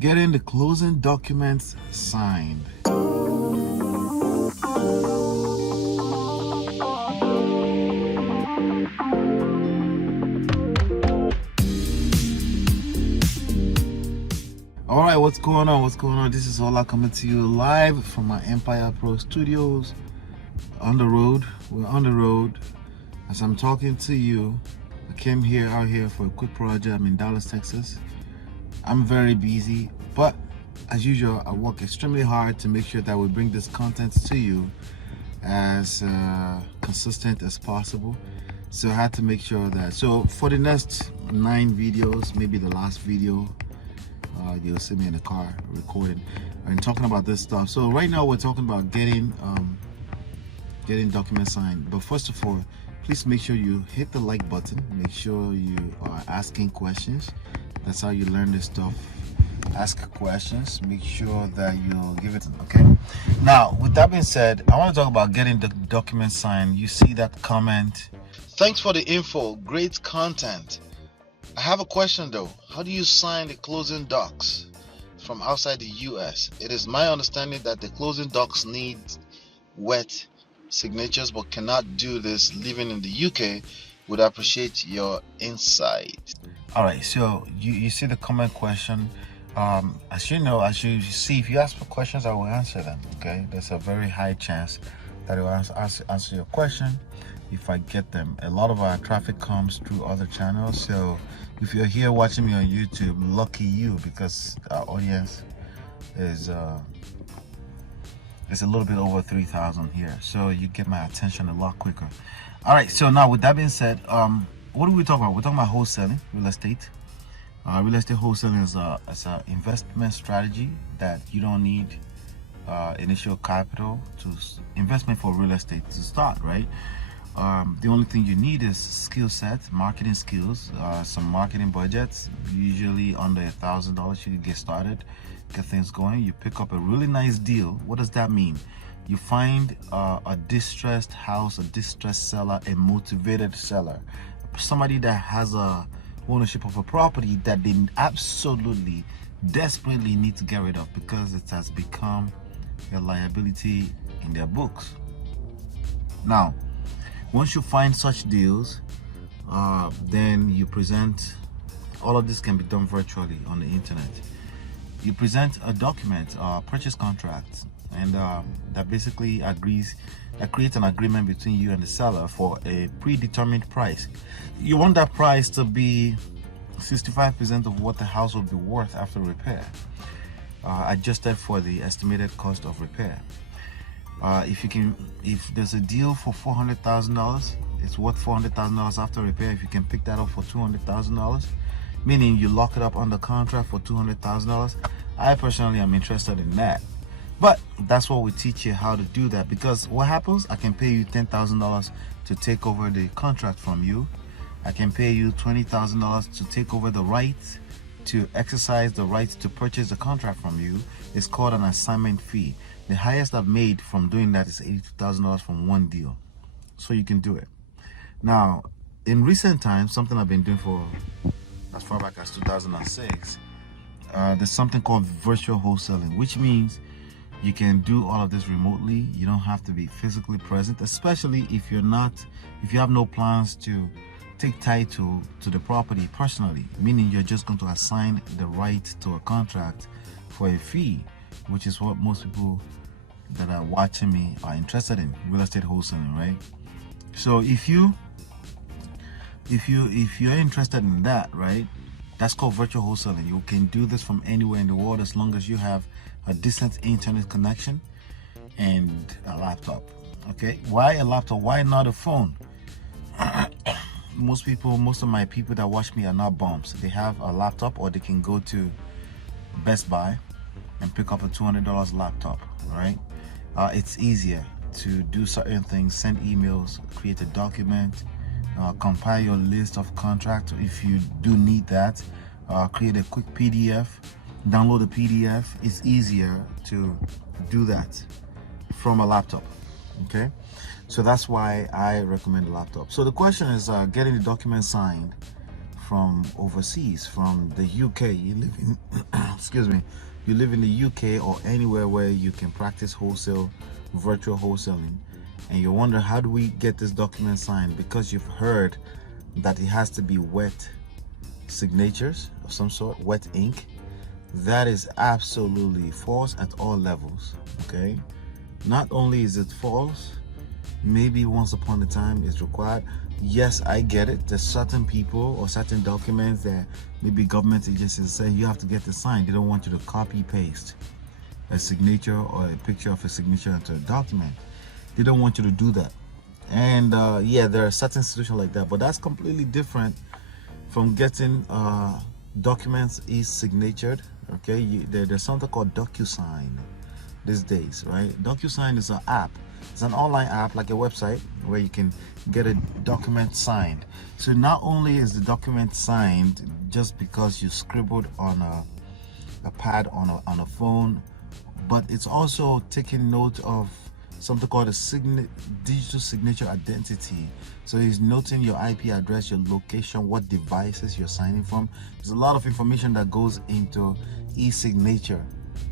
Getting the closing documents signed. All right, what's going on? What's going on? This is Ola coming to you live from my myEmpirePRO studios. On the road, we're on the road. As I'm talking to you, I came out here for a quick project. I'm in Dallas, Texas. I'm very busy, but as usual, I work extremely hard to make sure that we bring this content to you as consistent as possible. So I had to make sure that, so for the next 9 videos, maybe the last video, you'll see me in the car recording and talking about this stuff. So right now we're talking about getting documents signed. But first of all, please make sure you hit the like button. Make sure you are asking questions. That's how you learn this stuff. Ask questions. Make sure that you give it. Okay. Now, with that being said, I want to talk about getting the document signed. You see that comment? Thanks for the info. Great content. I have a question though. How do you sign the closing docs from outside the US? It is my understanding that the closing docs need wet signatures, but cannot do this living in the UK. Would appreciate your insight. All right, so you see the comment question. As you know, as you see, if you ask for questions, I will answer them. Okay, there's a very high chance that I will answer your question if I get them. A lot of our traffic comes through other channels, so if you're here watching me on YouTube, lucky you, because our audience is it's a little bit over 3,000 here, so you get my attention a lot quicker. All right, so now with that being said, what are we talking about? We're talking about wholesaling, real estate. Real estate wholesaling is an investment strategy that you don't need initial capital to investment for real estate to start, right? The only thing you need is skill set, marketing skills, some marketing budgets, usually under $1,000. You can get started, get things going. You pick up a really nice deal. What does that mean? You find a distressed house, a distressed seller, a motivated seller, somebody that has a ownership of a property that they absolutely desperately need to get rid of because it has become a liability in their books. Now, once you find such deals, then you present. All of this can be done virtually on the internet. You present a document, purchase contract, and that basically creates an agreement between you and the seller for a predetermined price. You want that price to be 65% of what the house will be worth after repair, adjusted for the estimated cost of repair. If there's a deal for $400,000, it's worth $400,000 after repair. If you can pick that up for $200,000, meaning you lock it up under contract for $200,000, I personally am interested in that. But that's what we teach you how to do that, because what happens, I can pay you $10,000 to take over the contract from you. I can pay you $20,000 to take over the right to exercise the right to purchase the contract from you. It's called an assignment fee. The highest I've made from doing that is $82,000 from one deal. So you can do it. Now, in recent times, something I've been doing for as far back as 2006, there's something called virtual wholesaling, which means you can do all of this remotely. You don't have to be physically present, especially if you have no plans to take title to the property personally, meaning you're just going to assign the right to a contract for a fee, which is what most people that are watching me are interested in, real estate wholesaling, right? So if you're interested in that, right, that's called virtual wholesaling. You can do this from anywhere in the world as long as you have a decent internet connection and a laptop. Okay, why a laptop? Why not a phone? Most of my people that watch me are not bums. They have a laptop, or they can go to Best Buy and pick up a $200 laptop, right? It's easier to do certain things, send emails, create a document, compile your list of contracts if you do need that, create a quick PDF, download a PDF. It's easier to do that from a laptop. Okay, so that's why I recommend a laptop. So the question is getting the document signed from overseas, from the UK, you live in excuse me, you live in the UK or anywhere where you can practice wholesale, virtual wholesaling, and you wonder, how do we get this document signed? Because you've heard that it has to be wet signatures of some sort, wet ink. That is absolutely false at all levels. Okay, not only is it false, maybe once upon a time it's required. Yes, I get it. There's certain people or certain documents that maybe government agencies say you have to get this signed. They don't want you to copy paste a signature or a picture of a signature into a document. They don't want you to do that. And yeah, there are certain situations like that, but that's completely different from getting documents e-signatured. Okay, there's something called DocuSign these days, right? DocuSign is an app. It's an online app, like a website, where you can get a document signed. So not only is the document signed just because you scribbled on a pad on a phone, but it's also taking note of something called a digital signature identity. So he's noting your IP address, your location, what devices you're signing from. There's a lot of information that goes into e-signature,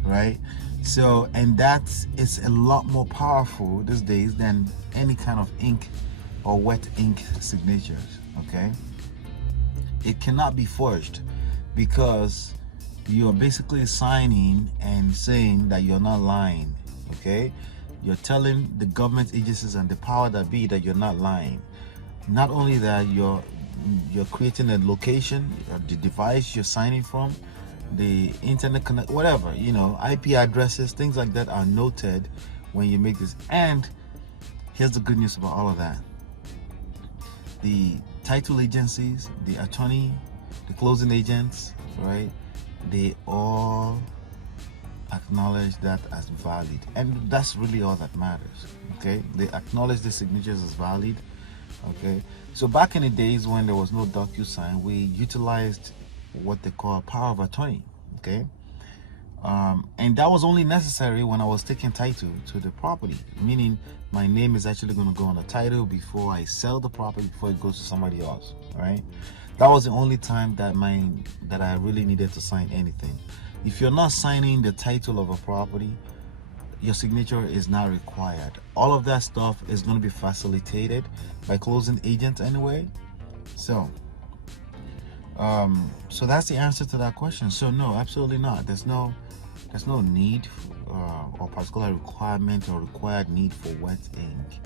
right? So, and that is a lot more powerful these days than any kind of ink or wet ink signatures. Okay, it cannot be forged because you're basically signing and saying that you're not lying. Okay, you're telling the government agencies and the power that be that you're not lying. Not only that, you're creating a location, the device you're signing from, the internet connect, whatever, you know, IP addresses, things like that are noted when you make this. And here's the good news about all of that: the title agencies, the attorney, the closing agents, right, they all acknowledge that as valid, and that's really all that matters. Okay, they acknowledge the signatures as valid. Okay, so back in the days when there was no DocuSign, we utilized what they call power of attorney. Okay, and that was only necessary when I was taking title to the property, meaning my name is actually going to go on the title before I sell the property, before it goes to somebody else. Right, that was the only time that I really needed to sign anything. If you're not signing the title of a property, your signature is not required. All of that stuff is going to be facilitated by closing agents anyway. So so that's the answer to that question. So no, absolutely not. There's no need or particular requirement or required need for wet ink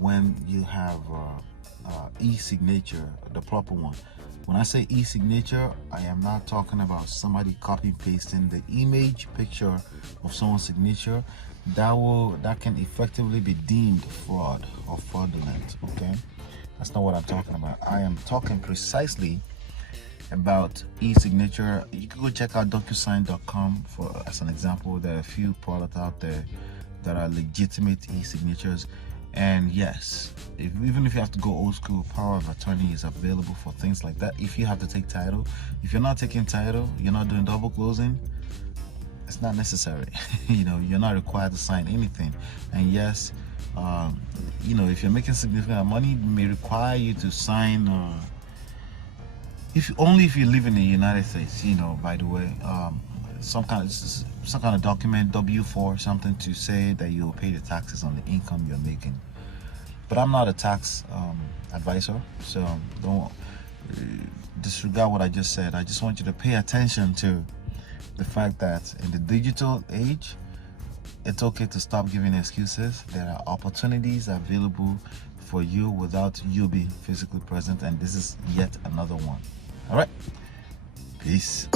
when you have e-signature, the proper one. When I say e-signature, I am not talking about somebody copy pasting the image picture of someone's signature. That can effectively be deemed fraud or fraudulent. Okay, that's not what I'm talking about. I am talking precisely about e-signature. You can go check out DocuSign.com as an example. There are a few products out there that are legitimate e-signatures. And yes, even if you have to go old school, power of attorney is available for things like that. If you have to take title, if you're not taking title, you're not doing double closing, it's not necessary. You know, you're not required to sign anything. And yes, you know, if you're making significant money, it may require you to sign if you live in the United States, you know, by the way, some kind of document, W-4, something to say that you'll pay the taxes on the income you're making. But I'm not a tax advisor, so don't disregard what I just said. I just want you to pay attention to the fact that in the digital age, it's okay to stop giving excuses. There are opportunities available for you without you being physically present, and this is yet another one. All right, peace.